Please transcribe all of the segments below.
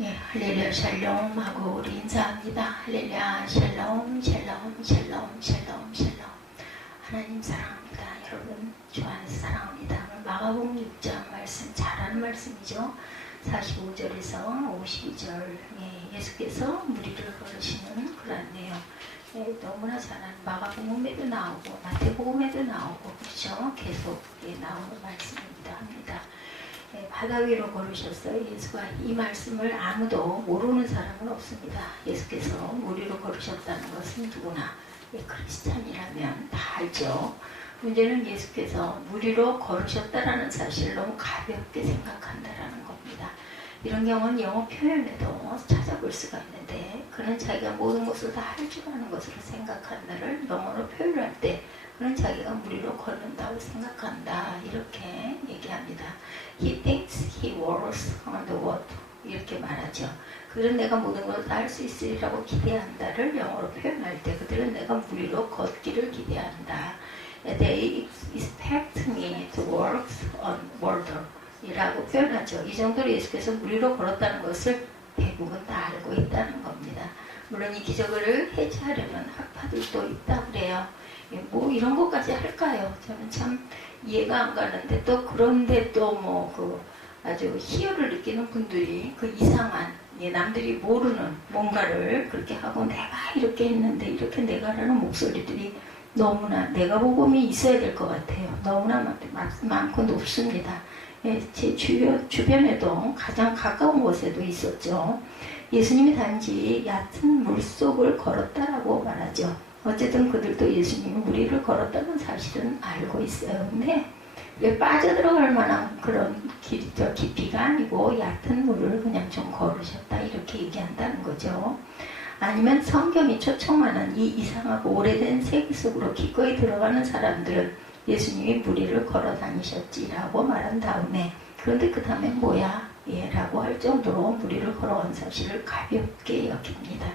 예, 할렐루야 샬롬 하고 우리 인사합니다. 할렐루야 샬롬 샬롬 샬롬 샬롬 샬롬. 하나님 사랑합니다. 여러분 주 안에서 사랑합니다. 마가복음 6장 말씀 잘하는 말씀이죠. 45절에서 52절 예수께서 무리를 걸으시는 그런 내용. 너무나 잘하는 마가복음에도 나오고 마태복음에도 나오고 그렇죠. 계속 나오는 말씀입니다. 합니다. 바다 위로 걸으셨어요. 예수가 이 말씀을 아무도 모르는 사람은 없습니다. 예수께서 물 위로 걸으셨다는 것은 누구나 크리스찬이라면 다 알죠. 문제는 예수께서 물 위로 걸으셨다라는 사실을 너무 가볍게 생각한다라는 겁니다. 이런 경우는 영어 표현에도 찾아볼 수가 있는데 그는 자기가 모든 것을 다 할 줄 아는 것으로 생각한다를 영어로 표현할 때 그는 자기가 물 위로 걷는다고 생각한다 이렇게 얘기합니다. He thinks he walks on the water 이렇게 말하죠. 그들은 내가 모든 걸 다 할 수 있으리라고 기대한다를 영어로 표현할 때 그들은 내가 물 위로 걷기를 기대한다. They expect me to walk on water 이라고 표현하죠. 이 정도로 예수께서 물 위로 걸었다는 것을 대부분 다 알고 있다는 겁니다. 물론 이 기적을 해체하려면 학파들도 있다 그래요. 뭐 이런 것까지 할까요? 저는 참 이해가 안 가는데 또 그런데 또 뭐 그 아주 희열을 느끼는 분들이 그 이상한 남들이 모르는 뭔가를 그렇게 하고 내가 이렇게 했는데 이렇게 내가라는 목소리들이 너무나 내가 복음이 있어야 될 것 같아요. 너무나 많고 높습니다. 제 주변에도 가장 가까운 곳에도 있었죠. 예수님이 단지 얕은 물속을 걸었다라고 말하죠. 어쨌든 그들도 예수님이 물 위를 걸었다는 사실은 알고 있어요. 근데 왜 빠져들어갈 만한 그런 깊이가 아니고 얕은 물을 그냥 좀 걸으셨다 이렇게 얘기한다는 거죠. 아니면 성경이 초청하는 이 이상하고 오래된 세계 속으로 기꺼이 들어가는 사람들은 예수님이 물 위를 걸어 다니셨지라고 말한 다음에 그런데 그 다음에 뭐야? 라고 할 정도로 물 위를 걸어간 사실을 가볍게 여깁니다.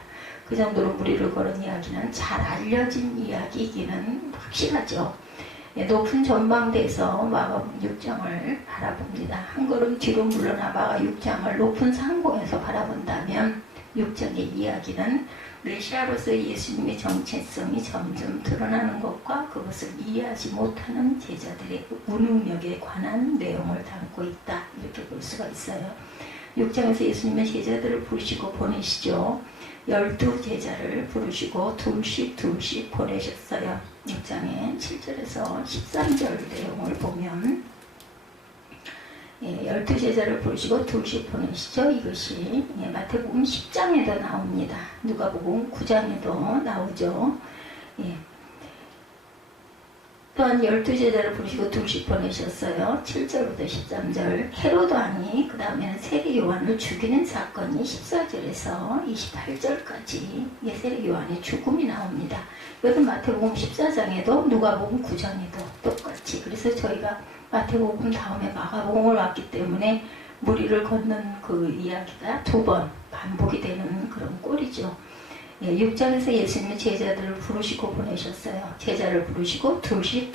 그 정도로 물 위를 걸은 이야기는 잘 알려진 이야기이기는 확실하죠. 높은 전망대에서 마가복음 6장을 바라봅니다. 한 걸음 뒤로 물러나 마가 6장을 높은 상공에서 바라본다면 6장의 이야기는 메시아로서의 예수님의 정체성이 점점 드러나는 것과 그것을 이해하지 못하는 제자들의 운응력에 관한 내용을 담고 있다. 이렇게 볼 수가 있어요. 6장에서 예수님은 제자들을 부르시고 보내시죠. 12제자를 부르시고 둘씩 보내셨어요. 6장의 7절에서 13절 내용을 보면 12제자를 부르시고 둘씩 보내시죠. 이것이 마태복음 10장에도 나옵니다. 누가복음 9장에도 나오죠. 또한 12제자를 부르시고 둘씩 보내셨어요. 7절부터 13절. 헤로드 왕이 그 다음에는 세례 요한을 죽이는 사건이 14절에서 28절까지 세례 요한의 죽음이 나옵니다. 이것은 마태복음 14장에도 누가복음 9장에도 똑같이. 그래서 저희가 마태복음 다음에 마가복음을 왔기 때문에 물 위를 걷는 그 이야기가 두 번 반복이 되는 그런 꼴이죠. 6장에서 예수님은 제자들을 부르시고 보내셨어요. 제자를 부르시고 둘씩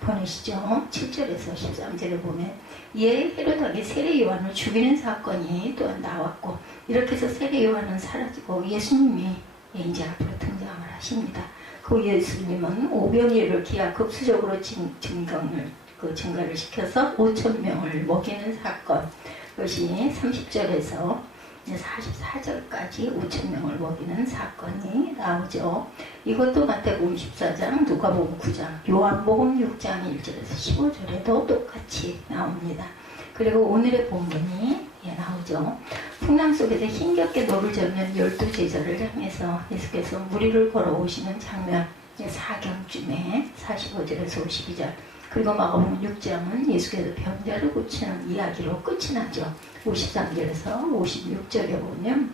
보내시죠. 7절에서 13절에 보면 헤로드 왕이 세례 요한을 죽이는 사건이 또한 나왔고 이렇게 해서 세례 요한은 사라지고 예수님이 이제 앞으로 등장을 하십니다. 그 예수님은 오병이어를 기하급수적으로 증가를 시켜서 5,000명을 먹이는 사건 그것이 30절에서 44절까지 5,000명을 먹이는 사건이 나오죠. 이것도 마태복음 14장, 누가복음 9장, 요한복음 6장 1절에서 15절에도 똑같이 나옵니다. 그리고 오늘의 본문이 나오죠. 풍랑 속에서 힘겹게 노를 저는 12제자를 향해서 예수께서 물 위를 걸어오시는 장면 4경쯤에 45절에서 52절 그리고 마가복음 6장은 예수께서 병자를 고치는 이야기로 끝이 나죠. 53절에서 56절에 보면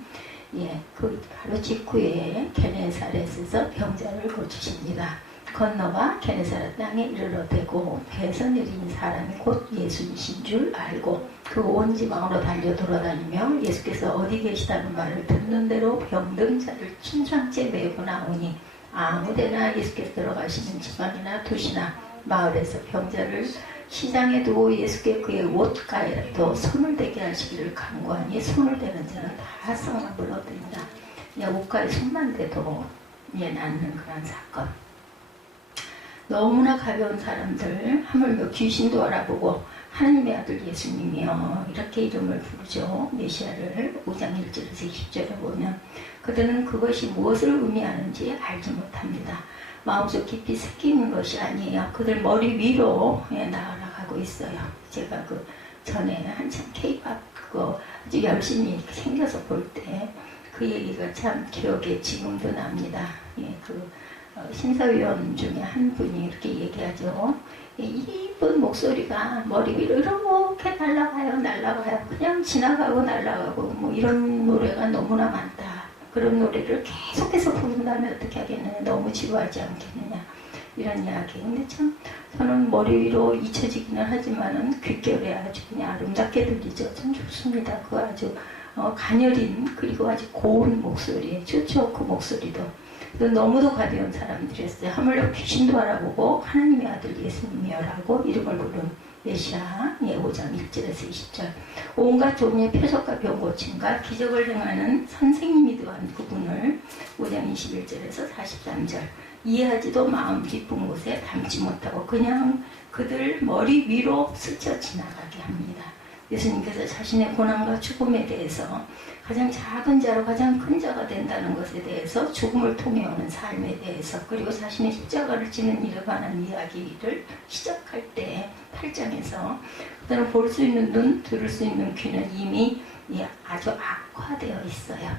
그 바로 직후에 게네사렛에서 병자를 고치십니다. 건너가 게네사렛 땅에 이르러 대고 배에서 내린 사람이 곧 예수이신 줄 알고 그 온 지방으로 달려 돌아다니며 예수께서 어디 계시다는 말을 듣는 대로 병든 자를 침상째 메고 나오니 아무데나 예수께서 들어가시는 지방이나 도시나 마을에서 병자를 시장에도 예수께 그의 옷가에도 손을 대게 하시기를 간구하니 손을 대는 자는 다 성함을 얻으리라. 옷가에 손만 대도 낫는 그런 사건. 너무나 가벼운 사람들, 하물며 귀신도 알아보고 하나님의 아들 예수님이여 이렇게 이름을 부르죠. 메시아를 5장 1절에서 20절에 보면 그들은 그것이 무엇을 의미하는지 알지 못합니다. 마음속 깊이 새기는 것이 아니에요. 그들 머리 위로 나아가고 있어요. 제가 그 전에 한참 K-pop 그거 아주 열심히 생겨서 볼 때 그 얘기가 참 기억에 지금도 납니다. 심사위원 중에 한 분이 이렇게 얘기하죠. 이쁜 목소리가 머리 위로 이렇게 날아가요. 그냥 지나가고 날아가고 뭐 이런 노래가 너무나 많다. 그런 노래를 계속해서 부른다면 어떻게 하겠느냐. 너무 지루하지 않겠느냐. 이런 이야기. 근데 참 저는 머리 위로 잊혀지기는 하지만은 귓결에 아주 그냥 아름답게 들리죠. 참 좋습니다. 그 아주 가녀린 그리고 아주 고운 목소리. 좋죠. 그 목소리도. 너무도 가벼운 사람들이었어요. 하물며 귀신도 알아보고 하나님의 아들 예수님이여라고 이름을 부른 메시아 5장 1절에서 20절. 온갖 종류의 표적과 병고침과 기적을 행하는 선생님이 되한 그분을 5장 21절에서 43절. 이해하지도 마음 깊은 곳에 담지 못하고 그냥 그들 머리 위로 스쳐 지나가게 합니다. 예수님께서 자신의 고난과 죽음에 대해서 가장 작은 자로 가장 큰 자가 된다는 것에 대해서 죽음을 통해 오는 삶에 대해서 그리고 자신의 십자가를 지는 일에 관한 이야기를 시작할 때 8장에서 그들은 볼 수 있는 눈, 들을 수 있는 귀는 이미 아주 악화되어 있어요.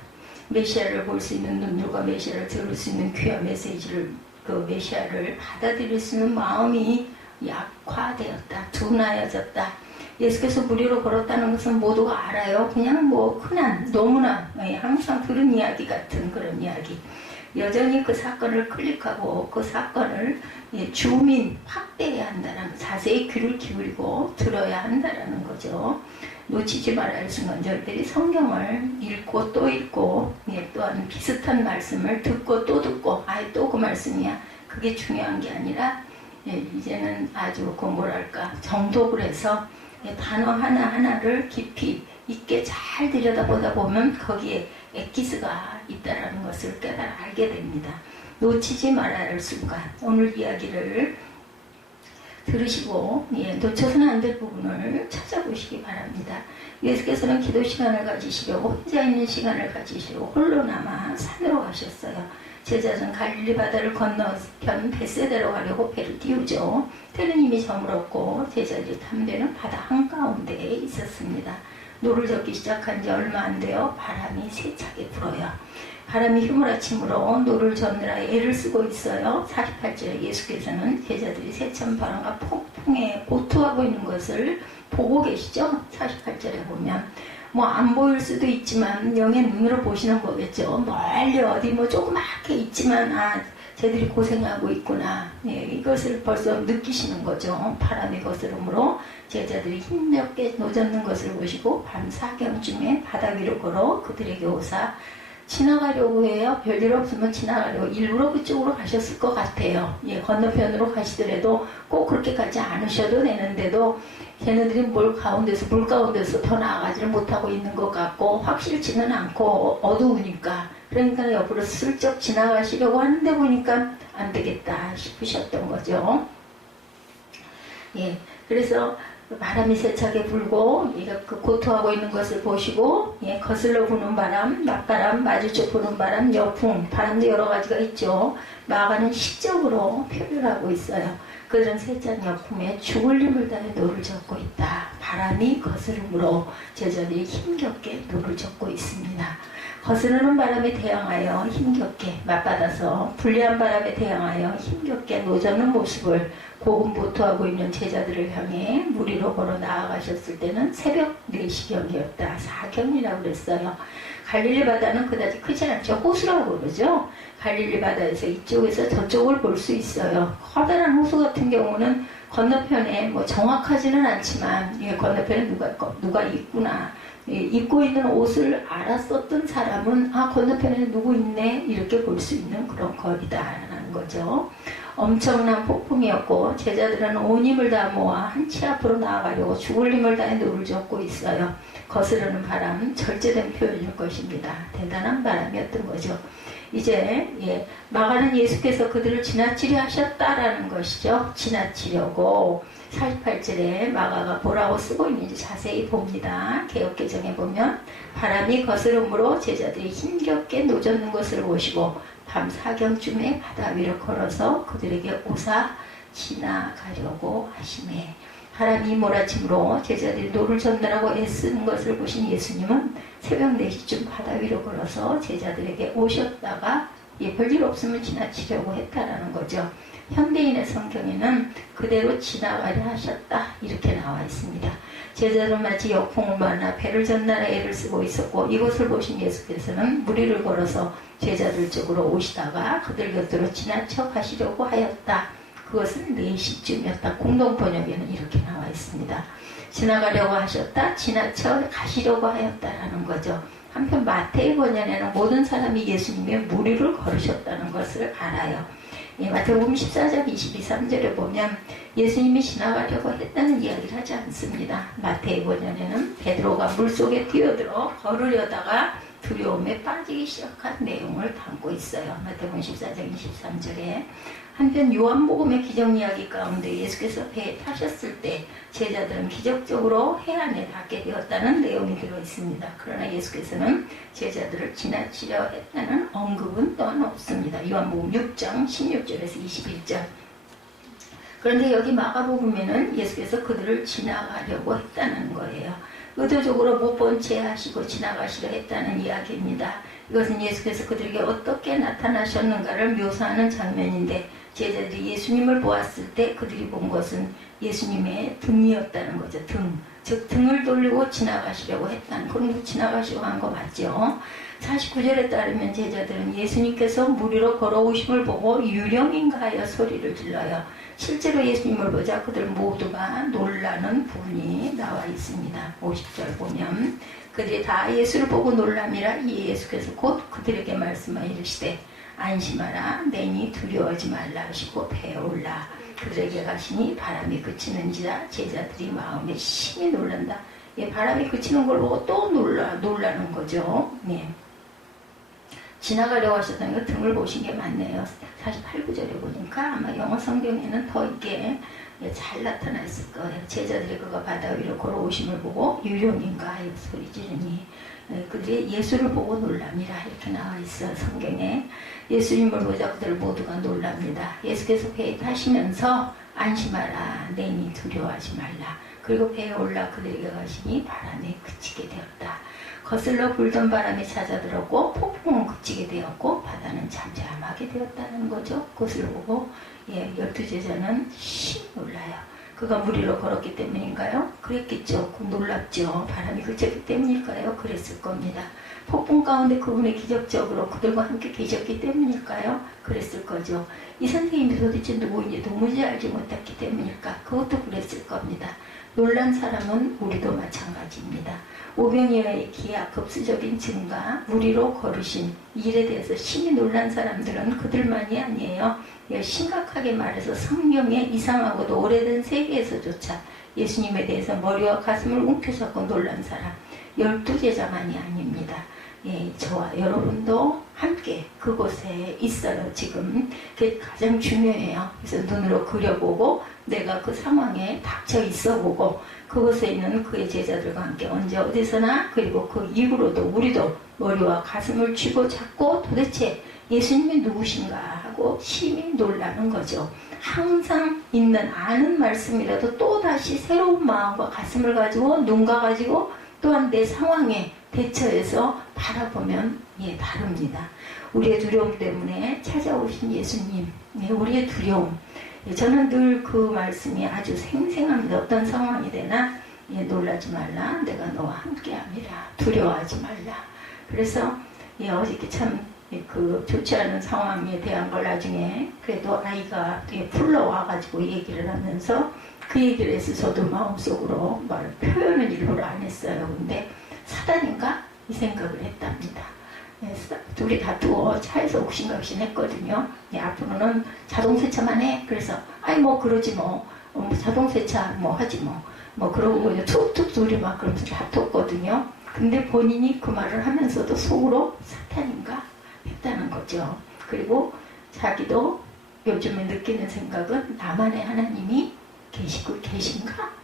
메시아를 볼 수 있는 눈들과 메시아를 들을 수 있는 귀와 메시지를 그 메시아를 받아들일 수 있는 마음이 약화되었다. 둔하여졌다. 예수께서 무리로 걸었다는 것은 모두가 알아요. 그냥 뭐 흔한 너무나 항상 들은 이야기 같은 그런 이야기. 여전히 그 사건을 클릭하고 그 사건을 주민 확대해야 한다는 자세히 귀를 기울이고 들어야 한다는 거죠. 놓치지 말아야 할 순간절들이 성경을 읽고 또 읽고 또한 비슷한 말씀을 듣고 또 듣고 아예 또 그 말씀이야. 그게 중요한 게 아니라 이제는 아주 그 뭐랄까 정독을 해서 단어 하나하나를 깊이 있게 잘 들여다보다 보면 거기에 엑기스가 있다는 것을 깨달아 알게 됩니다. 놓치지 말아야 할 순간. 오늘 이야기를 들으시고 놓쳐서는 안 될 부분을 찾아보시기 바랍니다. 예수께서는 기도 시간을 가지시려고 혼자 있는 시간을 가지시려고 홀로 남아 산으로 가셨어요. 제자는 갈릴리 바다를 건너편 벳세다로 가려고 배를 띄우죠. 때는 이미 저물었고 제자들이 탐대는 바다 한가운데에 있었습니다. 노를 젓기 시작한 지 얼마 안 되어 바람이 세차게 불어요. 바람이 휘몰아치므로 노를 젓느라 애를 쓰고 있어요. 48절에 예수께서는 제자들이 세찬 바람과 폭풍에 고투하고 있는 것을 보고 계시죠. 48절에 보면 뭐 안 보일 수도 있지만 영의 눈으로 보시는 거겠죠. 멀리 어디 뭐 조그맣게 있지만 쟤들이 고생하고 있구나. 이것을 벌써 느끼시는 거죠. 바람이 거스름으로 제자들이 힘겹게 노젓는 것을 보시고 밤 사경쯤에 바다 위로 걸어 그들에게 오사 지나가려고 해요. 별일 없으면 지나가려고 일부러 그쪽으로 가셨을 것 같아요. 건너편으로 가시더라도 꼭 그렇게 가지 않으셔도 되는데도 걔네들이 물 가운데서 더 나아가지를 못하고 있는 것 같고 확실치는 않고 어두우니까 그러니까 옆으로 슬쩍 지나가시려고 하는데 보니까 안 되겠다 싶으셨던 거죠. 그래서 바람이 세차게 불고 그 고토하고 있는 것을 보시고 거슬러 부는 바람, 낮바람, 마주쳐 부는 바람, 여풍, 바람도 여러 가지가 있죠. 마가는 시적으로 표현하고 있어요. 그들은 세찬 여풍에 죽을 힘을 다해 노를 젓고 있다. 바람이 거스름으로 제자들이 힘겹게 노를 젓고 있습니다. 거스르는 바람에 대항하여 힘겹게 맞받아서 불리한 바람에 대항하여 힘겹게 노젓는 모습을 고군분투하고 있는 제자들을 향해 무리로 걸어 나아가셨을 때는 새벽 4시경이었다. 사경이라고 그랬어요. 갈릴리 바다는 그다지 크지 않죠. 호수라고 그러죠. 갈릴리 바다에서 이쪽에서 저쪽을 볼 수 있어요. 커다란 호수 같은 경우는 건너편에 뭐 정확하지는 않지만 건너편에 누가 있구나. 입고 있는 옷을 알았었던 사람은 건너편에 누구 있네 이렇게 볼 수 있는 그런 거리다라는 거죠. 엄청난 폭풍이었고 제자들은 온 힘을 다 모아 한치 앞으로 나아가려고 죽을 힘을 다해 노를 젓고 있어요. 거스르는 바람, 절제된 표현일 것입니다. 대단한 바람이었던 거죠. 이제 마가는 예수께서 그들을 지나치려 하셨다라는 것이죠. 지나치려고 48절에 마가가 뭐라고 쓰고 있는지 자세히 봅니다. 개역개정에 보면 바람이 거스름으로 제자들이 힘겹게 노젓는 것을 보시고 밤 사경쯤에 바다 위로 걸어서 그들에게 오사 지나가려고 하시매 바람이 몰아침으로 제자들이 노를 젓느라고 애쓰는 것을 보신 예수님은 새벽 4시쯤 바다 위로 걸어서 제자들에게 오셨다가 별일 없으면 지나치려고 했다라는 거죠. 현대인의 성경에는 그대로 지나가려 하셨다 이렇게 나와 있습니다. 제자들은 마치 역풍을 만나 배를 전날에 애를 쓰고 있었고 이것을 보신 예수께서는 무리를 걸어서 제자들 쪽으로 오시다가 그들 곁으로 지나쳐 가시려고 하였다. 그것은 4시쯤이었다. 공동번역에는 이렇게 나와 있습니다. 지나가려고 하셨다, 지나쳐 가시려고 하였다라는 거죠. 한편 마태의 번역에는 모든 사람이 예수님의 무리를 걸으셨다는 것을 알아요. 마태복음 14장 22~23절에 보면 예수님이 지나가려고 했다는 이야기를 하지 않습니다. 마태의 번역에는 베드로가 물속에 뛰어들어 걸으려다가 두려움에 빠지기 시작한 내용을 담고 있어요. 마태복음 14장 23절에 한편 요한복음의 기적 이야기 가운데 예수께서 배에 타셨을 때 제자들은 기적적으로 해안에 닿게 되었다는 내용이 들어있습니다. 그러나 예수께서는 제자들을 지나치려 했다는 언급은 또한 없습니다. 요한복음 6장 16절에서 21절. 그런데 여기 마가복음에는 예수께서 그들을 지나가려고 했다는 거예요. 의도적으로 못 본 채 하시고 지나가시려 했다는 이야기입니다. 이것은 예수께서 그들에게 어떻게 나타나셨는가를 묘사하는 장면인데 제자들이 예수님을 보았을 때 그들이 본 것은 예수님의 등이었다는 거죠. 등. 즉 등을 돌리고 지나가시려고 했다는 그런 지나가시려고 한 거 맞죠? 49절에 따르면 제자들은 예수님께서 무리로 걸어오심을 보고 유령인가 하여 소리를 질러요. 실제로 예수님을 보자 그들 모두가 놀라는 부분이 나와 있습니다. 50절 보면 그들이 다 예수를 보고 놀람이라 이 예수께서 곧 그들에게 말씀하여 이르시되 안심하라 내니 두려워하지 말라 하시고 배에 올라 그들에게 가시니 바람이 그치는지라 제자들이 마음에 심히 놀란다. 바람이 그치는 걸 보고 또 놀라는 거죠. 지나가려고 하셨다는 거 등을 보신 게 맞네요. 48, 9절에 보니까 아마 영어 성경에는 더 있게 잘 나타나 있을 거예요. 제자들이 그가 바다 위로 걸어오심을 보고 유령인가 하여 소리 지르니 그들이 예수를 보고 놀랍니다. 이렇게 나와 있어요. 성경에. 예수님을 보자 그들 모두가 놀랍니다. 예수께서 배에 타시면서 안심하라 내니 두려워하지 말라. 그리고 배에 올라 그들에게 가시니 바람이 그치게 되었다. 거슬러 불던 바람이 잦아들었고 폭풍은 그치게 되었고 바다는 잠잠하게 되었다는 거죠. 그것을 보고 12제자는 씩 놀라요. 그가 무리로 걸었기 때문인가요? 그랬겠죠. 놀랍죠. 바람이 그쳤기 때문일까요? 그랬을 겁니다. 폭풍 가운데 그분이 기적적으로 그들과 함께 계셨기 때문일까요? 그랬을 거죠. 이 선생님이 도대체 누구인지 도무지 알지 못했기 때문일까? 그것도 그랬을 겁니다. 놀란 사람은 우리도 마찬가지입니다. 오병이어의 기하급수적인 증가, 무리로 걸으신 일에 대해서 심히 놀란 사람들은 그들만이 아니에요. 심각하게 말해서 성경에 이상하고도 오래된 세계에서조차 예수님에 대해서 머리와 가슴을 움켜잡고 놀란 사람 12제자만이 아닙니다. 저와 여러분도 함께 그곳에 있어요. 지금 그게 가장 중요해요. 그래서 눈으로 그려보고 내가 그 상황에 닥쳐 있어보고 그곳에 있는 그의 제자들과 함께 언제 어디서나 그리고 그 이후로도 우리도 머리와 가슴을 쥐고 잡고 도대체 예수님이 누구신가 하고 심히 놀라는 거죠. 항상 있는 아는 말씀이라도 또다시 새로운 마음과 가슴을 가지고 눈과 가지고 또한 내 상황에 대처해서 바라보면 다릅니다. 우리의 두려움 때문에 찾아오신 예수님, 우리의 두려움. 저는 늘 그 말씀이 아주 생생합니다. 어떤 상황이 되나 놀라지 말라. 내가 너와 함께함이라. 두려워하지 말라. 그래서 어저께 참 그 좋지 않은 상황에 대한 걸 나중에 그래도 아이가 불러와가지고 얘기를 하면서 그 얘기를 해서 저도 마음속으로 표현은 일부러 안 했어요. 근데 사단인가? 이 생각을 했답니다. 둘이 다투어 차에서 옥신각신 했거든요. 예, 앞으로는 자동세차만 해. 그래서 아이 뭐 그러지 뭐, 자동세차 뭐 하지 뭐 그러고 툭툭 둘이 막 그러면서 다퉜거든요. 근데 본인이 그 말을 하면서도 속으로 사탄인가 했다는 거죠. 그리고 자기도 요즘에 느끼는 생각은 나만의 하나님이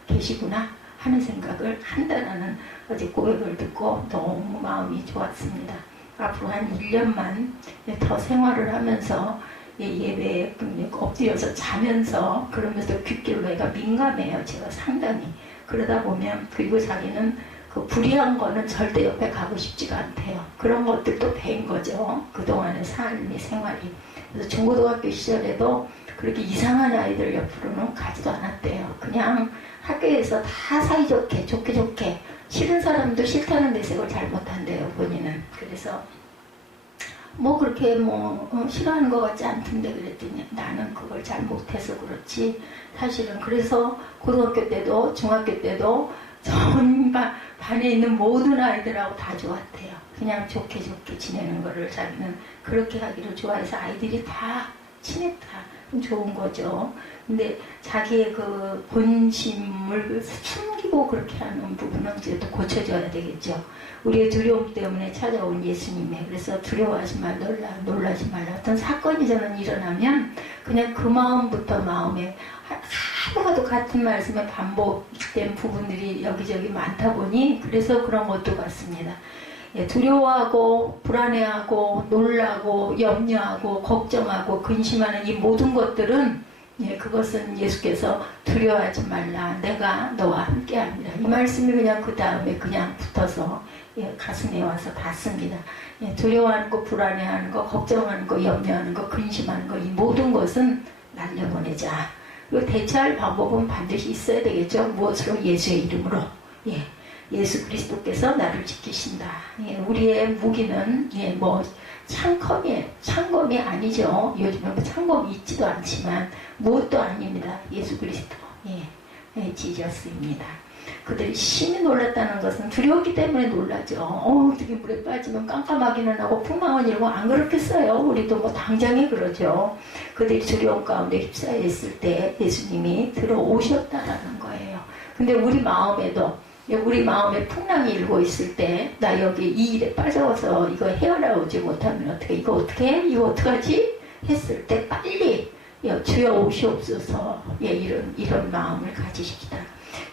계시구나 하는 생각을 한다라는 어제 고백을 듣고 너무 마음이 좋았습니다. 앞으로 한 1년만 더 생활을 하면서 예배에 엎드려서 자면서 그러면서 귓길로가 민감해요. 제가 상당히. 그러다 보면 그리고 자기는 그 불의한 거는 절대 옆에 가고 싶지가 않대요. 그런 것들도 배인 거죠. 그동안의 삶의 생활이. 그래서 중고등학교 시절에도 그렇게 이상한 아이들 옆으로는 가지도 않았대요. 그냥 학교에서 다 사이좋게 좋게 싫은 사람도 싫다는 내색을 잘 못한대요. 본인은. 그래서 뭐 그렇게 싫어하는 것 같지 않던데 그랬더니 나는 그걸 잘 못해서 그렇지 사실은. 그래서 고등학교 때도 중학교 때도 전반 반에 있는 모든 아이들하고 다 좋았대요. 그냥 좋게 지내는 거를 자기는 그렇게 하기를 좋아해서 아이들이 다 친했다. 좋은 거죠. 근데 자기의 그 본심을 숨기고 그렇게 하는 부분은 이제 또 고쳐줘야 되겠죠. 우리의 두려움 때문에 찾아온 예수님의, 그래서 두려워하지 말라, 놀라지 말라. 어떤 사건이 저는 일어나면 그냥 그 마음부터 마음에 하도 같은 말씀에 반복된 부분들이 여기저기 많다 보니 그래서 그런 것도 같습니다. 예, 두려워하고 불안해하고 놀라고 염려하고 걱정하고 근심하는 이 모든 것들은 그것은 예수께서 두려워하지 말라, 내가 너와 함께합니다. 이 말씀이 그냥 그 다음에 그냥 붙어서 가슴에 와서 닿습니다. 두려워하는 거, 불안해하는 거, 걱정하는 거, 염려하는 거, 근심하는 거, 이 모든 것은 날려보내자. 그리고 대처할 방법은 반드시 있어야 되겠죠. 무엇으로? 예수의 이름으로. 예수 그리스도께서 나를 지키신다. 우리의 무기는 창검이 아니죠. 요즘에 창검이 있지도 않지만 무엇도 아닙니다. 예수 그리스도 지저스입니다. 그들이 심히 놀랐다는 것은 두려웠기 때문에 놀라죠. 어떻게 물에 빠지면 깜깜하기는 하고 풍망은 일고 안 그렇겠어요. 우리도 당장에 그러죠. 그들이 두려움 가운데 휩싸여 있을 때 예수님이 들어오셨다라는 거예요. 근데 우리 마음에 풍랑이 일고 있을 때, 나 여기 이 일에 빠져서 이거 헤어나오지 못하면 이거 어떡하지? 했을 때 빨리 주여 오시옵소서. 이런 마음을 가지십시다.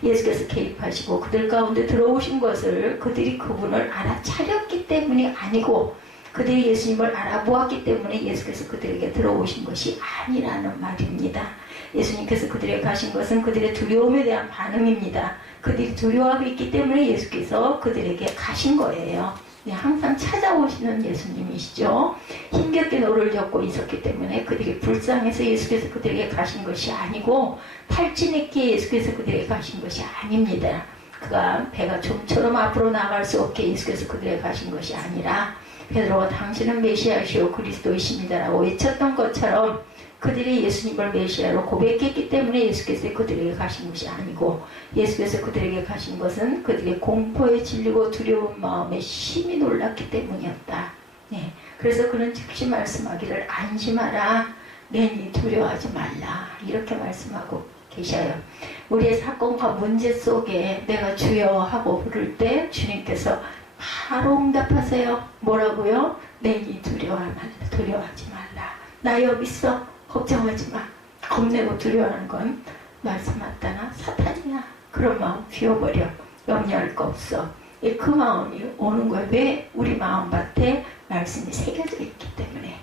예수께서 개입하시고 그들 가운데 들어오신 것을 그들이 그분을 알아차렸기 때문이 아니고 그들이 예수님을 알아보았기 때문에 예수께서 그들에게 들어오신 것이 아니라는 말입니다. 예수님께서 그들에게 가신 것은 그들의 두려움에 대한 반응입니다. 그들이 두려워하고 있기 때문에 예수께서 그들에게 가신 거예요. 항상 찾아오시는 예수님이시죠. 힘겹게 노를 젓고 있었기 때문에 그들이 불쌍해서 예수께서 그들에게 가신 것이 아니고 탈진했기에 예수께서 그들에게 가신 것이 아닙니다. 그가 배가 좀처럼 앞으로 나갈 수 없게 예수께서 그들에게 가신 것이 아니라 베드로가 당신은 메시아시오 그리스도이십니다라고 외쳤던 것처럼 그들이 예수님을 메시아로 고백했기 때문에 예수께서 그들에게 가신 것이 아니고 예수께서 그들에게 가신 것은 그들의 공포에 질리고 두려운 마음에 심히 놀랐기 때문이었다. 그래서 그는 즉시 말씀하기를 안심하라, 내니 두려워하지 말라, 이렇게 말씀하고 계셔요. 우리의 사건과 문제 속에 내가 주여 하고 부를 때 주님께서 바로 응답하세요. 뭐라고요? 내니 두려워하지 말라. 나 여기 있어. 걱정하지 마. 겁내고 두려워하는 건 말씀 맞다나 사탄이야. 그런 마음 비워버려. 염려할 거 없어. 그 마음이 오는 거예요. 왜? 우리 마음밭에 말씀이 새겨져 있기 때문에.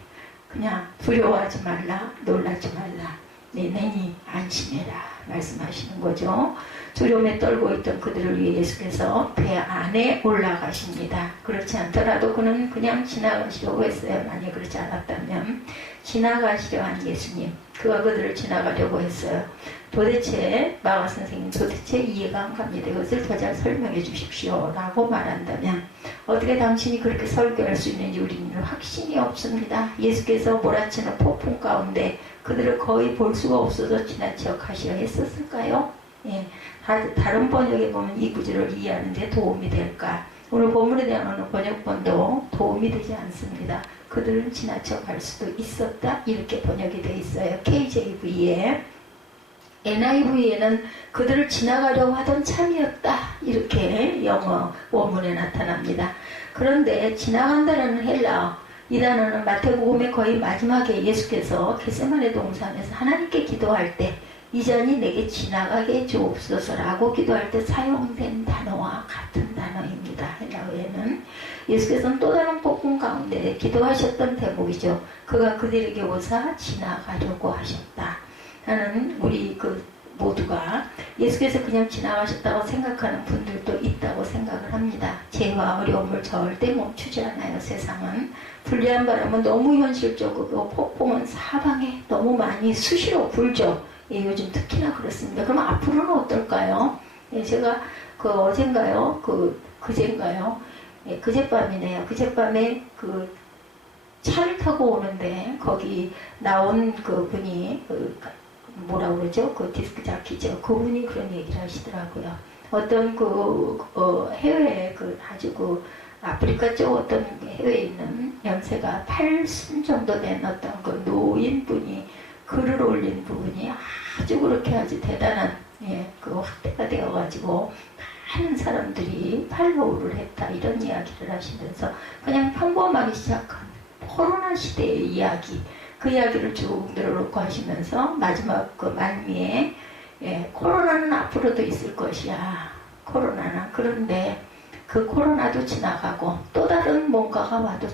그냥 두려워하지 말라, 놀라지 말라, 내니 안심해라 말씀하시는 거죠. 두려움에 떨고 있던 그들을 위해 예수께서 배 안에 올라가십니다. 그렇지 않더라도 그는 그냥 지나가시려고 했어요. 만약 그렇지 않았다면 지나가시려 한 예수님, 그가 그들을 지나가려고 했어요. 도대체 마가 선생님 도대체 이해가 안 갑니다. 이것을 더 잘 설명해 주십시오 라고 말한다면 어떻게 당신이 그렇게 설교할 수 있는지 우리는 확신이 없습니다. 예수께서 몰아치는 폭풍 가운데 그들을 거의 볼 수가 없어서 지나쳐 가시려 했었을까요? 다른 번역에 보면 이 구절을 이해하는 데 도움이 될까? 오늘 본문에 대한 번역본도 도움이 되지 않습니다. 그들은 지나쳐 갈 수도 있었다 이렇게 번역이 되어 있어요. KJV에. NIV에는 그들을 지나가려고 하던 참이었다 이렇게 영어 원문에 나타납니다. 그런데 지나간다라는 헬라어 이 단어는 마태복음의 거의 마지막에 예수께서 겟세마네 동산에서 하나님께 기도할 때 이 잔이 내게 지나가게 주옵소서라고 기도할 때 사용된 단어와 같은 단어입니다. 헬라어에는 예수께서는 또 다른 폭풍 가운데 기도하셨던 대목이죠. 그가 그들에게 오사 지나가려고 하셨다. 나는 우리 모두가 예수께서 그냥 지나가셨다고 생각하는 분들도 있다고 생각을 합니다. 죄와 어려움을 절대 멈추지 않아요. 세상은. 불리한 바람은 너무 현실적이고 폭풍은 사방에 너무 많이 수시로 불죠. 예, 요즘 특히나 그렇습니다. 그럼 앞으로는 어떨까요? 예, 제가 어젠가요? 그젠가요? 예, 그젯밤이네요. 그젯밤에 차를 타고 오는데 거기 나온 분이 뭐라 그러죠? 디스크 자키죠. 그분이 그런 얘기를 하시더라고요. 어떤 해외에 아주 아프리카 쪽 어떤 해외에 있는 연세가 80 정도 된 어떤 노인분이 글을 올린 부분이 아주 그렇게 아주 대단한 확대가 되어가지고 많은 사람들이 팔로우를 했다 이런 이야기를 하시면서 그냥 평범하게 시작한 코로나 시대의 이야기 그 이야기를 쭉 늘어놓고 하시면서 마지막 말미에 코로나는 앞으로도 있을 것이야. 코로나는. 그런데 그 코로나도 지나가고 또 다른 뭔가가 와도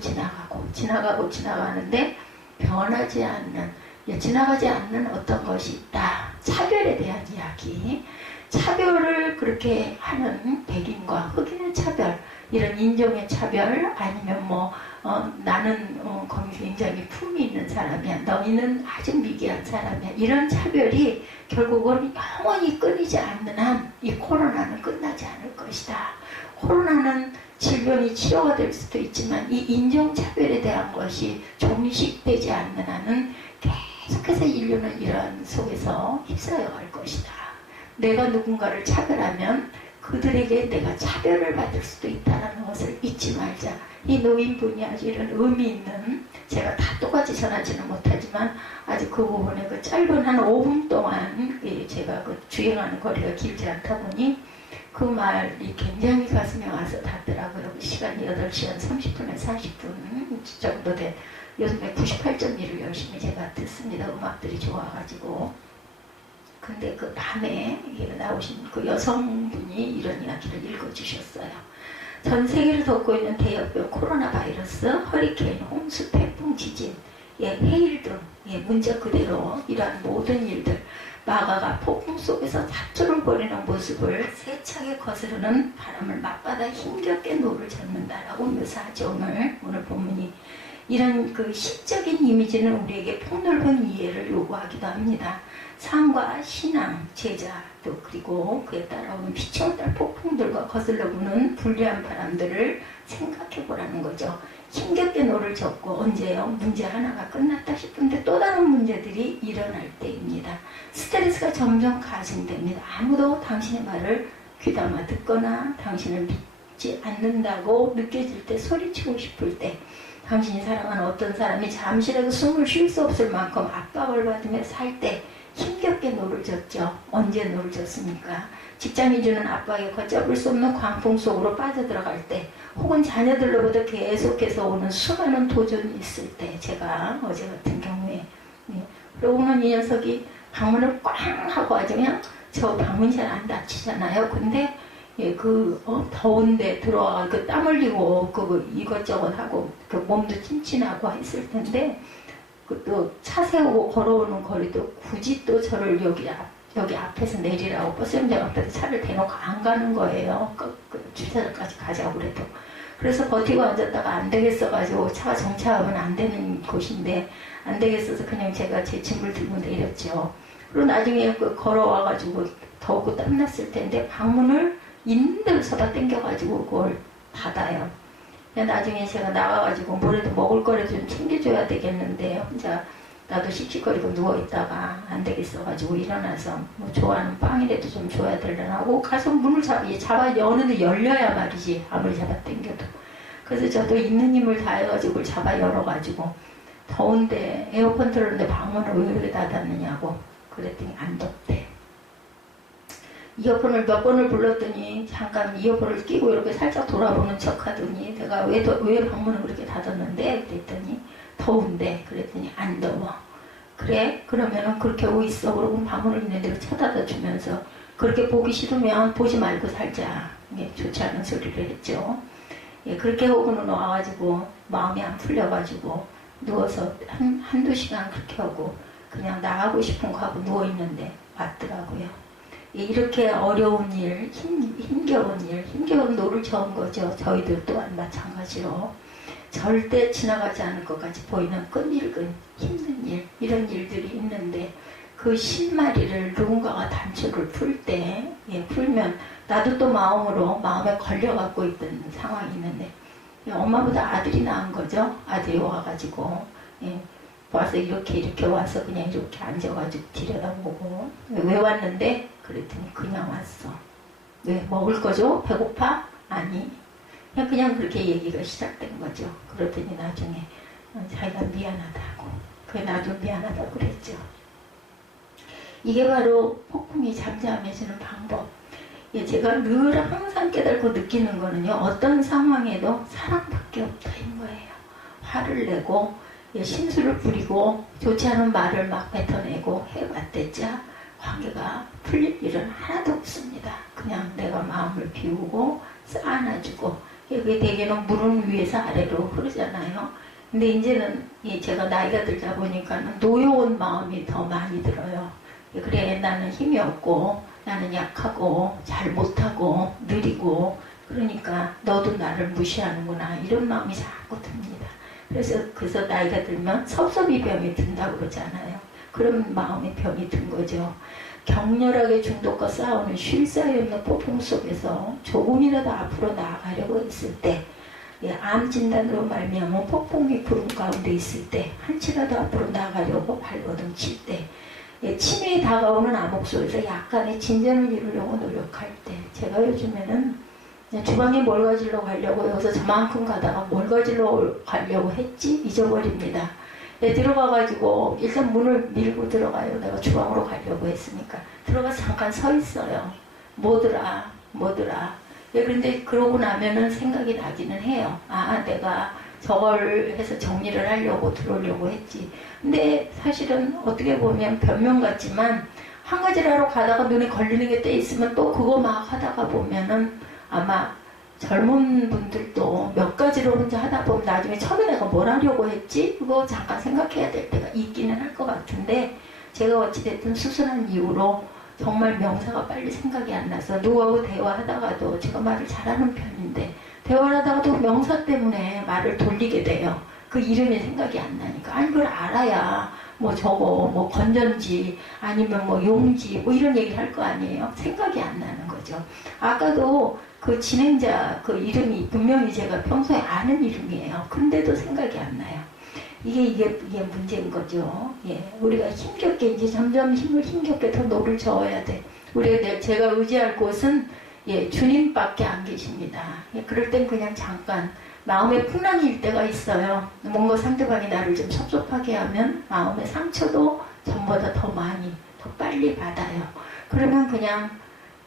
지나가고 지나가는데 변하지 않는 지나가지 않는 어떤 것이 있다. 차별에 대한 이야기. 차별을 그렇게 하는 백인과 흑인의 차별, 이런 인종의 차별, 아니면 나는 굉장히 품이 있는 사람이야. 너희는 아주 미개한 사람이야. 이런 차별이 결국은 영원히 끊이지 않는 한 이 코로나는 끝나지 않을 것이다. 코로나는 질병이 치료가 될 수도 있지만 이 인종차별에 대한 것이 종식되지 않는 한은 계속해서 인류는 이러한 속에서 휩싸여 갈 것이다. 내가 누군가를 차별하면 그들에게 내가 차별을 받을 수도 있다는 것을 잊지 말자. 이 노인분이 아주 이런 의미 있는, 제가 다 똑같이 전하지는 못하지만 아주 그 부분에 짧은 한 5분 동안 제가 주행하는 거리가 길지 않다 보니 그 말이 굉장히 가슴에 와서 닿더라고요. 시간이 8시간 30분에 40분 정도 된, 요즘에 98.1을 열심히 제가 듣습니다. 음악들이 좋아가지고. 근데 그 밤에 나오신 그 여성분이 이런 이야기를 읽어주셨어요. 전 세계를 덮고 있는 대역병 코로나 바이러스, 허리케인, 홍수, 태풍, 지진, 해일 등 문자 그대로 이러한 모든 일들, 마가가 폭풍 속에서 잡초를 버리는 모습을 세차게 거스르는 바람을 맞받아 힘겹게 노를 젓는다라고 묘사하죠. 오늘 본문이. 이런 시적인 이미지는 우리에게 폭넓은 이해를 요구하기도 합니다. 삶과 신앙, 제자, 또 그리고 그에 따라오는 피치온 딸 폭풍들과 거슬러 부는 불리한 바람들을 생각해 보라는 거죠. 힘겹게 노를 젓고 언제요? 문제 하나가 끝났다 싶은데 또 다른 문제들이 일어날 때입니다. 스트레스가 점점 가중됩니다. 아무도 당신의 말을 귀담아 듣거나 당신을 믿지 않는다고 느껴질 때, 소리치고 싶을 때, 당신이 사랑하는 어떤 사람이 잠시라도 숨을 쉴 수 없을 만큼 압박을 받으며 살 때 힘겹게 노를 젓죠. 언제 노를 젓습니까? 직장이 주는 압박에 걷잡을 수 없는 광풍 속으로 빠져들어갈 때, 혹은 자녀들로부터 계속해서 오는 수많은 도전이 있을 때, 제가 어제 같은 경우에 그러고는 이 녀석이 방문을 꽝 하고 아주 그냥 저 방문 잘 안 닫히잖아요. 근데 더운데 들어와 땀 흘리고 이것저것 하고 몸도 찐찐하고 했을 텐데, 또 차 세우고 걸어오는 거리도 굳이 또 저를 여기 앞에서 내리라고 버스 정장 앞에서 차를 대놓고 안 가는 거예요. 주차장까지 가자고 그래도. 그래서 버티고 앉았다가 안 되겠어가지고, 차가 정차하면 안 되는 곳인데 안 되겠어서 그냥 제가 제 짐을 들고 내렸죠. 그리고 나중에 걸어와가지고 더우고 땀났을 텐데 방문을 있는 대로 서다 땡겨가지고 그걸 닫아요. 나중에 제가 나가가지고 뭐라도 먹을 거라도 좀 챙겨줘야 되겠는데 혼자 나도 씩씩거리고 누워있다가 안 되겠어가지고 일어나서 뭐 좋아하는 빵이라도 좀 줘야 되려나 하고 가서 문을 잡아 여는데 열려야 말이지. 아무리 잡아 당겨도. 그래서 저도 있는 힘을 다해가지고 잡아 열어가지고 더운데 에어컨 틀었는데 방문을 왜 이렇게 닫았느냐고 그랬더니 안 덥대. 이어폰을 몇 번을 불렀더니 잠깐 이어폰을 끼고 이렇게 살짝 돌아보는 척 하더니 내가 왜 방문을 그렇게 닫았는데 그랬더니 더운데 그랬더니 안 더워. 그래? 그러면은 그렇게 하고 있어. 그러고 방문을 있는 대로 쳐다다 주면서 그렇게 보기 싫으면 보지 말고 살자. 예, 좋지 않은 소리를 했죠. 예, 그렇게 하고는 와가지고 마음이 안 풀려가지고 누워서 한두 시간 그렇게 하고 그냥 나가고 싶은 거 하고 누워있는데 왔더라고요. 예, 이렇게 어려운 일, 힘겨운 일, 힘겨운 노를 저은 거죠. 저희들 또한 마찬가지로. 절대 지나가지 않을 것 같이 보이는 끈질긴 힘든 일, 이런 일들이 있는데 그 신마리를 누군가가 단추를 풀 때, 예, 풀면 나도 또 마음에 걸려갖고 있던 상황이 있는데 엄마보다 아들이 나은 거죠. 아들이 와가지고 예, 와서 이렇게 와서 그냥 이렇게 앉아가지고 들여다보고 왜 왔는데? 그랬더니 그냥 왔어. 왜? 먹을 거죠? 배고파? 아니. 그냥 그렇게 얘기가 시작된 거죠. 그러더니 나중에 자기가 미안하다고. 그게 나도 미안하다고 그랬죠. 이게 바로 폭풍이 잠잠해지는 방법. 예, 제가 늘 항상 깨닫고 느끼는 거는요. 어떤 상황에도 사랑밖에 없다인 거예요. 화를 내고 예, 신수를 부리고 좋지 않은 말을 막 뱉어내고 해봤댔자 관계가 풀릴 일은 하나도 없습니다. 그냥 내가 마음을 비우고 쌓아놔주고 여기 대개는 물은 위에서 아래로 흐르잖아요. 근데 이제는 제가 나이가 들다 보니까 노여운 마음이 더 많이 들어요. 그래 나는 힘이 없고 나는 약하고 잘 못하고 느리고 그러니까 너도 나를 무시하는구나 이런 마음이 자꾸 듭니다. 그래서 나이가 들면 섭섭이병이 든다고 그러잖아요. 그런 마음의 병이 든 거죠. 격렬하게 중독과 싸우는 쉴 사이 없는 폭풍 속에서 조금이라도 앞으로 나아가려고 했을 때 암 진단으로 말미암아 폭풍이 구름 가운데 있을 때 한치라도 앞으로 나아가려고 발버둥 칠 때 치매에 다가오는 암흑 속에서 약간의 진전을 이루려고 노력할 때 제가 요즘에는 주방에 뭘 가지러 가려고 여기서 저만큼 가다가 뭘 가지러 가려고 했지 잊어버립니다. 들어가가지고 일단 문을 밀고 들어가요. 내가 주방으로 가려고 했으니까 들어가서 잠깐 서 있어요. 뭐더라. 그런데 그러고 나면은 생각이 나기는 해요. 아 내가 저걸 해서 정리를 하려고 들어오려고 했지. 근데 사실은 어떻게 보면 변명 같지만 한 가지를 하러 가다가 눈에 걸리는 게 때 있으면 또 그거 막 하다가 보면은 아마 젊은 분들도 몇 가지로 혼자 하다 보면 나중에 처음에 내가 뭘 하려고 했지? 그거 잠깐 생각해야 될 때가 있기는 할 것 같은데 제가 어찌됐든 수술한 이후로 정말 명사가 빨리 생각이 안 나서 누구하고 대화하다가도 제가 말을 잘하는 편인데 대화를 하다가도 명사 때문에 말을 돌리게 돼요. 그 이름이 생각이 안 나니까 아니 그걸 알아야 뭐 저거 뭐 건전지 아니면 뭐 용지 뭐 이런 얘기를 할 거 아니에요. 생각이 안 나는 거죠. 아까도 그 진행자 그 이름이 분명히 제가 평소에 아는 이름이에요. 근데도 생각이 안 나요. 이게 문제인 거죠. 예, 우리가 힘겹게 이제 점점 힘겹게 더 노를 저어야 돼. 제가 의지할 곳은 주님밖에 안 계십니다. 그럴 땐 그냥 잠깐 마음의 풍랑일 때가 있어요. 뭔가 상대방이 나를 좀 섭섭하게 하면 마음의 상처도 전보다 더 많이, 더 빨리 받아요. 그러면 그냥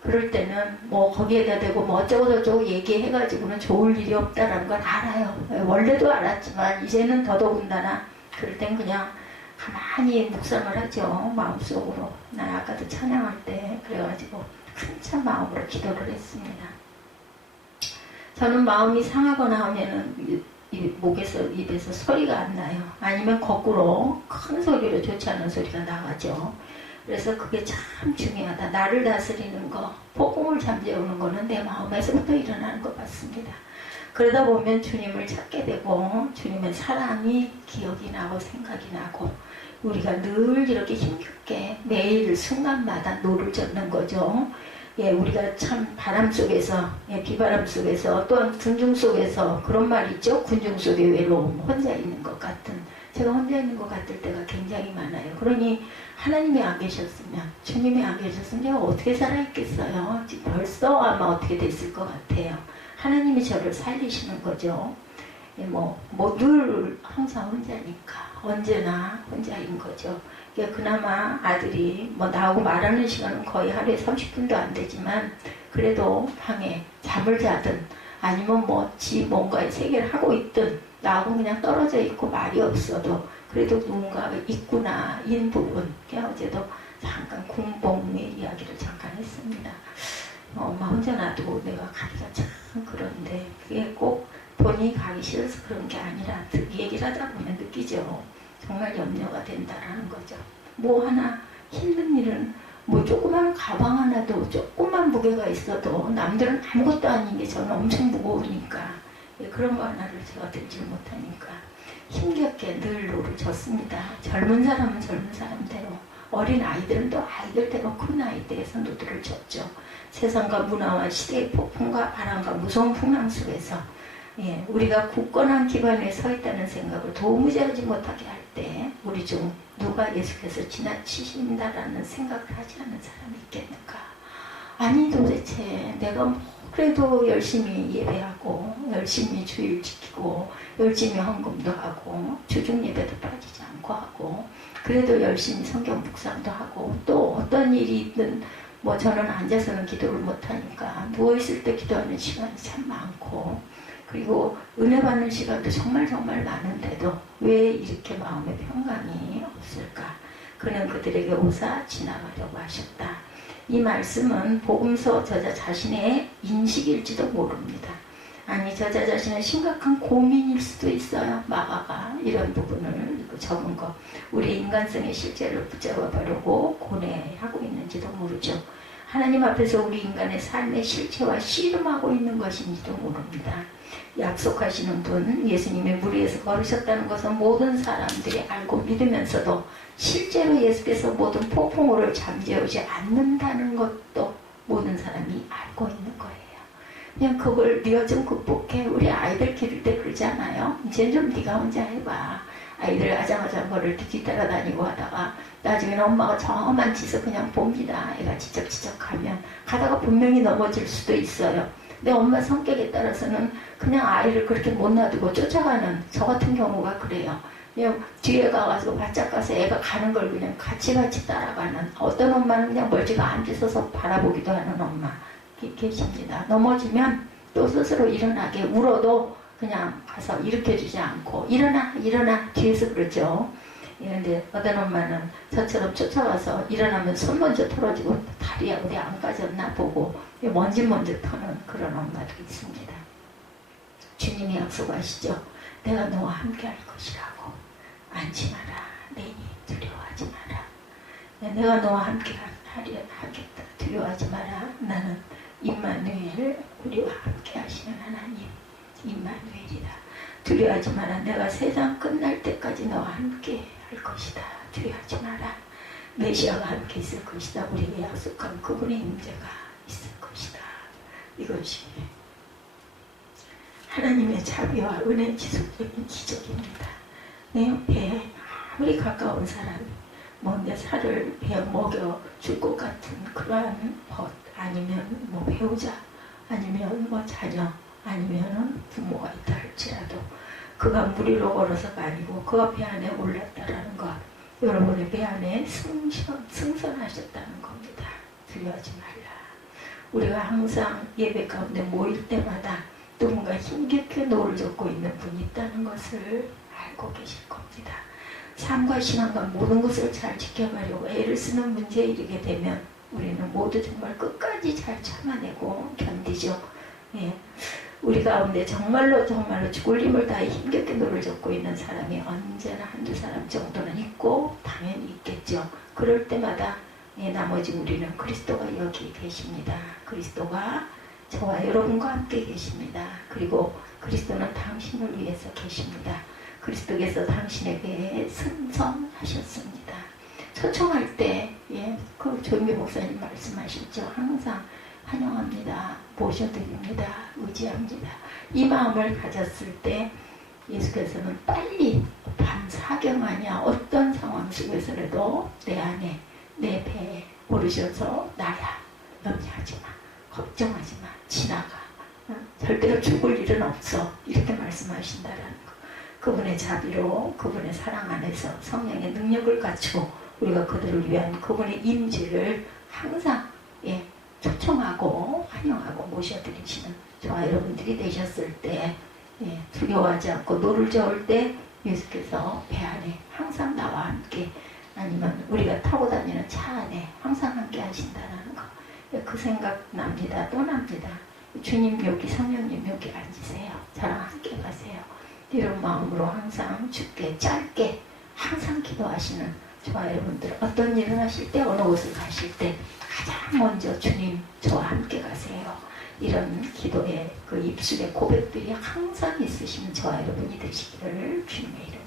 그럴 때는 뭐 거기에다 대고 뭐 어쩌고 저쩌고 얘기해가지고는 좋을 일이 없다라는 건 알아요. 원래도 알았지만 이제는 더더군다나 그럴 땐 그냥 가만히 묵상을 하죠. 마음속으로. 난 아까도 찬양할 때 그래가지고 한참 마음으로 기도를 했습니다. 저는 마음이 상하거나 하면은 목에서 입에서 소리가 안 나요. 아니면 거꾸로 큰 소리로 좋지 않은 소리가 나가죠. 그래서 그게 참 중요하다. 나를 다스리는 거, 폭풍을 잠재우는 거는 내 마음에서부터 일어나는 것 같습니다. 그러다 보면 주님을 찾게 되고 주님의 사랑이 기억이 나고 생각이 나고 우리가 늘 이렇게 힘겹게 매일 순간마다 노를 젓는 거죠. 예, 우리가 참 바람 속에서, 예, 비바람 속에서, 또한 군중 속에서 그런 말 있죠. 군중 속의 외로움, 혼자 있는 것 같은. 제가 혼자 있는 것 같을 때가 굉장히 많아요. 그러니 하나님이 안 계셨으면, 주님이 안 계셨으면 내가 어떻게 살아있겠어요. 지금 벌써 아마 어떻게 됐을 것 같아요. 하나님이 저를 살리시는 거죠. 예, 늘 항상 혼자니까 언제나 혼자인 거죠. 그나마 아들이 나하고 말하는 시간은 거의 하루에 30분도 안 되지만 그래도 방에 잠을 자든 아니면 지 뭔가의 세계를 하고 있든 나하고 그냥 떨어져 있고 말이 없어도 그래도 누군가가 있구나 인 부분. 어제도 잠깐 군복무의 이야기를 잠깐 했습니다. 엄마 혼자 놔두고 내가 가기가 참 그런데 그게 꼭 본인이 가기 싫어서 그런 게 아니라 얘기를 하다 보면 느끼죠. 정말 염려가 된다라는 거죠. 하나 힘든 일은 조그만 가방 하나도 조그만 무게가 있어도 남들은 아무것도 아닌 게 저는 엄청 무거우니까 그런 거 하나를 제가 들지 못하니까 힘겹게 늘 노를 졌습니다. 젊은 사람은 젊은 사람대로 어린 아이들은 또 아이들대로 큰 아이들에서 노들을 졌죠. 세상과 문화와 시대의 폭풍과 바람과 무서운 풍랑 속에서 우리가 굳건한 기반에 서 있다는 생각을 도무지하지 못하게 할 때 우리 중 누가 예수께서 지나치신다라는 생각을 하지 않는 사람이 있겠는가? 아니 도대체 내가 그래도 열심히 예배하고 열심히 주일 지키고 열심히 헌금도 하고 주중 예배도 빠지지 않고 하고 그래도 열심히 성경 묵상도 하고 또 어떤 일이 있든 저는 앉아서는 기도를 못하니까 누워있을 때 기도하는 시간이 참 많고 그리고 은혜 받는 시간도 정말 많은데도 왜 이렇게 마음의 평강이 없을까? 그는 그들에게 오사 지나가려고 하셨다. 이 말씀은 복음서 저자 자신의 인식일지도 모릅니다. 아니 저자 자신의 심각한 고민일 수도 있어요. 마가가 이런 부분을 적은 거. 우리 인간성의 실제를 붙잡아 보려고 고뇌하고 있는지도 모르죠. 하나님 앞에서 우리 인간의 삶의 실체와 씨름하고 있는 것인지도 모릅니다. 약속하시는 분, 예수님의 무리에서 걸으셨다는 것은 모든 사람들이 알고 믿으면서도 실제로 예수께서 모든 폭풍우를 잠재우지 않는다는 것도 모든 사람이 알고 있는 거예요. 그냥 그걸 네가 좀 극복해. 우리 아이들 기를 때 그러잖아요. 이제 좀 네가 혼자 해봐. 아이들 아장아장 거를 뒤따라다니고 하다가 나중에는 엄마가 저만 지서 그냥 봅니다. 애가 지적하면 가다가 분명히 넘어질 수도 있어요. 내 엄마 성격에 따라서는 그냥 아이를 그렇게 못 놔두고 쫓아가는 저 같은 경우가 그래요. 그냥 뒤에 가서 바짝 가서 애가 가는 걸 그냥 같이 따라가는 어떤 엄마는 그냥 멀지가 앉아서 바라보기도 하는 엄마 계십니다. 넘어지면 또 스스로 일어나게 울어도 그냥 가서 일으켜주지 않고 일어나 뒤에서 그러죠. 그런데 어떤 엄마는 저처럼 쫓아가서 일어나면 손 먼저 털어지고 다리야 어디 안 까졌나 보고 먼지 먼저 터는 그런 엄마도 있습니다. 주님이 약속하시죠. 내가 너와 함께 할 것이라고. 안지 마라. 내니 두려워하지 마라. 내가 너와 함께 하겠다. 두려워하지 마라. 나는 임마누엘, 우리와 함께 하시는 하나님 임마누엘이다. 두려워하지 마라. 내가 세상 끝날 때까지 너와 함께 할 것이다. 두려워하지 마라. 메시아가 함께 있을 것이다. 우리에게 약속한 그분의 임재가 있을 것이다. 이것이 하나님의 자비와 은혜의 지속적인 기적입니다. 내 옆에 아무리 가까운 사람, 내 살을 먹여 줄 것 같은 그러한 벗, 아니면 배우자, 아니면 자녀, 아니면 부모가 있다 할지라도 그가 무리로 걸어서가 아니고 그가 배 안에 올랐다라는 것, 여러분의 배 안에 승선하셨다는 겁니다. 두려워하지 말라. 우리가 항상 예배 가운데 모일 때마다 누군가 힘겹게 노를 젓고 있는 분이 있다는 것을 알고 계실 겁니다. 삶과 신앙과 모든 것을 잘 지켜가려고 애를 쓰는 문제에 이르게 되면 우리는 모두 정말 끝까지 잘 참아내고 견디죠. 예. 우리 가운데 정말로 죽을 힘을 다해 힘겹게 노를 젓고 있는 사람이 언제나 한두 사람 정도는 있고 당연히 있겠죠. 그럴 때마다 나머지 우리는 그리스도가 여기 계십니다. 그리스도가 저와 여러분과 함께 계십니다. 그리고 그리스도는 당신을 위해서 계십니다. 그리스도께서 당신의 배에 승선하셨습니다. 초청할 때, 그 조인배 목사님 말씀하셨죠. 항상 환영합니다. 모셔드립니다. 의지합니다. 이 마음을 가졌을 때 예수께서는 빨리 밤사경하냐 어떤 상황 속에서라도 내 안에 내 배에 오르셔서 나야 염려하지 마. 걱정하지 마. 지나가. 절대로 죽을 일은 없어. 이렇게 말씀하신다라는 거. 그분의 자비로 그분의 사랑 안에서 성령의 능력을 갖추고 우리가 그들을 위한 그분의 임재를 항상 초청하고 환영하고 모셔드리시는 저와 여러분들이 되셨을 때 두려워하지 않고 노를 저을 때 예수께서 배 안에 항상 나와 함께 아니면 우리가 타고 다니는 차 안에 항상 함께 하신다는 거. 그 생각 납니다. 또 납니다. 주님 여기 성령님 여기 앉으세요. 저랑 함께 가세요. 이런 마음으로 항상 주께 짧게 항상 기도하시는 저와 여러분들 어떤 일을 하실 때 어느 곳을 가실 때 가장 먼저 주님 저와 함께 가세요. 이런 기도의 그 입술의 고백들이 항상 있으시는 저와 여러분이 되시기를 주님의 이름